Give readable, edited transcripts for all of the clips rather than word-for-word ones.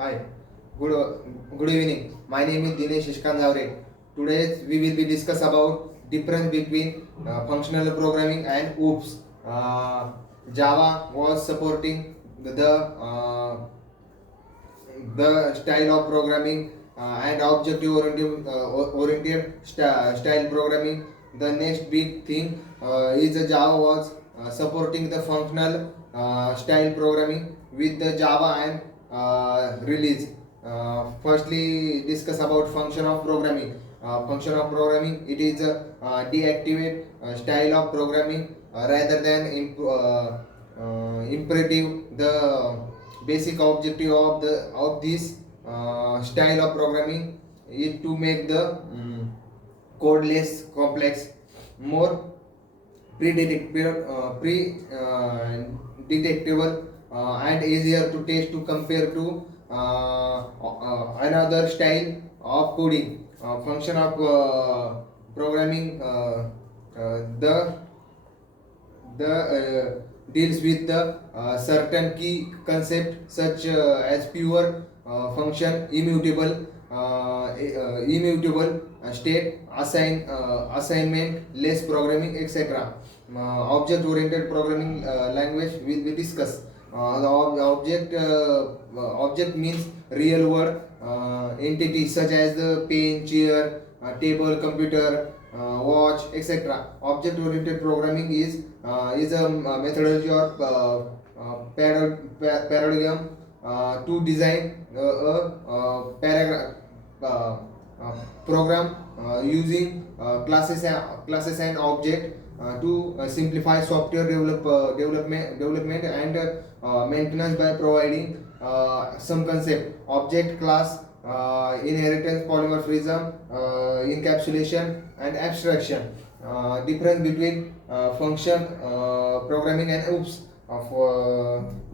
Hi, good good evening. My name is Dinesh Ishkan Zavre. Today we will be discuss about difference between functional programming and OOPS. Java was supporting the style of programming and objective oriented style programming. The next big thing is the Java was supporting the functional style programming with the Java and release. Firstly, discuss about function of programming. Function of programming, it is a deactivate style of programming rather than imperative. The basic objective of this style of programming is to make the code less complex, more pre-detectable, and easier to test to compare to another style of coding. Function of programming, the deals with the certain key concept such as pure function, immutable state, assignment, less programming, etc. Object oriented programming language will be discussed. Object means real world entities such as the pen, chair, table, computer, watch, etc. Object oriented programming is a methodology or paradigm to design a paragraph program using classes and object to simplify software development and maintenance by providing some concept: object, class, inheritance, polymorphism, encapsulation, and abstraction. Difference between function programming and OOPS of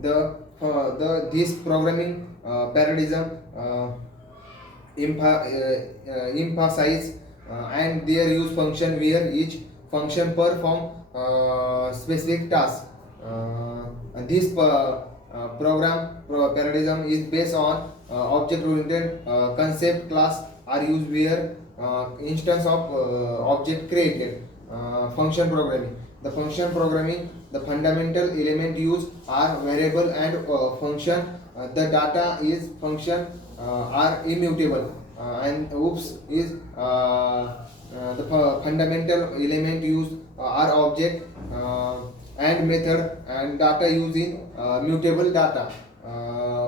the this programming paradigm emphasize and their use function where each function perform specific task. And this paradigm is based on object oriented concept. Class are used where instance of object created. Function programming, the function programming, the fundamental element used are variable and function. The data is function are immutable, and OOPS is the fundamental element used are object and method and data used in mutable data.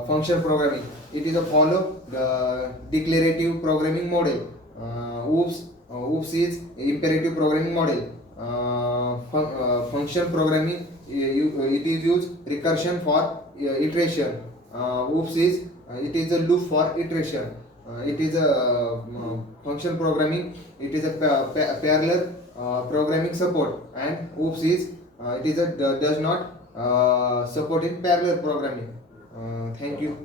Function programming, it is a follow the declarative programming model. OOPS is imperative programming model. Function programming, it is used recursion for iteration. OOPS is it is a loop for iteration. It is a function programming, it is a parallel programming support, and OOPS is it is a does not support in parallel programming. Thank you.